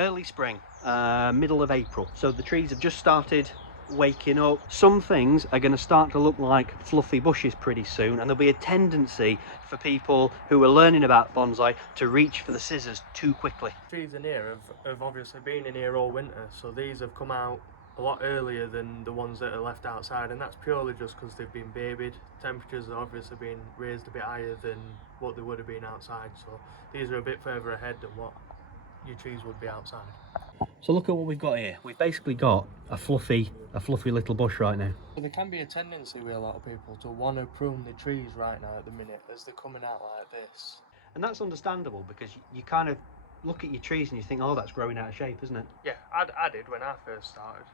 Early spring, middle of April. So the trees have just started waking up. Some things are going to start to look like fluffy bushes pretty soon, and there'll be a tendency for people who are learning about bonsai to reach for the scissors too quickly. Trees in here have obviously been in here all winter, so these have come out a lot earlier than the ones that are left outside, and that's purely just because they've been babied. Temperatures have obviously been raised a bit higher than what they would have been outside, so these are a bit further ahead than what your trees would be outside. So look at what we've got here. We've basically got a fluffy little bush right now. There can be a tendency with a lot of people to want to prune the trees right now at the minute as they're coming out like this. And that's understandable, because you kind of look at your trees and you think, oh, that's growing out of shape, isn't it? Yeah, I did when I first started.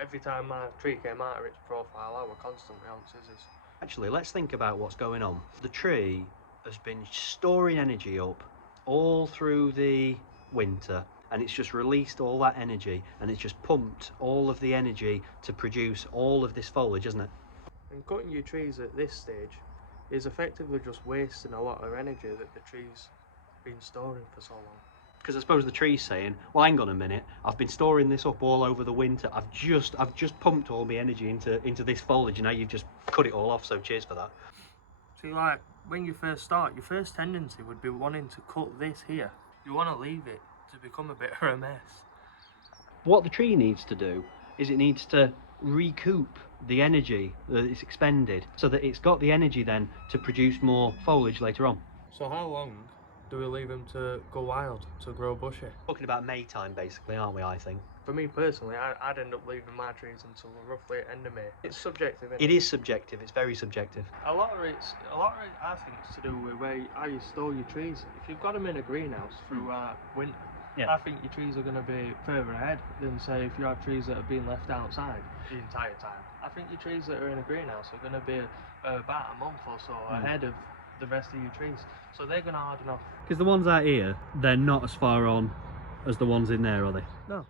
Every time my tree came out of its profile, I were constantly on scissors. Actually, let's think about what's going on. The tree has been storing energy up all through the winter, and it's just released all that energy, and it's just pumped all of the energy to produce all of this foliage, isn't it? And cutting your trees at this stage is effectively just wasting a lot of energy that the tree's been storing for so long. Because I suppose the tree's saying, well, hang on a minute, I've been storing this up all over the winter, I've just pumped all my energy into this foliage, and now you've just cut it all off, so cheers for that. See, like, when you first start, your first tendency would be wanting to cut this here. You want to leave it to become a bit of a mess. What the tree needs to do is it needs to recoup the energy that it's expended, so that it's got the energy then to produce more foliage later on. So how long do we leave them to go wild, to grow bushy? Talking about May time basically, aren't we, I think? For me personally, I'd end up leaving my trees until roughly end of May. It's subjective, isn't It is subjective, it's very subjective. A lot of it, I think, it's to do with how you store your trees. If you've got them in a greenhouse through winter, Yeah. I think your trees are going to be further ahead than, say, if you have trees that have been left outside the entire time. I think your trees that are in a greenhouse are going to be about a month or so ahead of the rest of your trees. So they're going to harden off. Because the ones out here, they're not as far on as the ones in there, are they? No.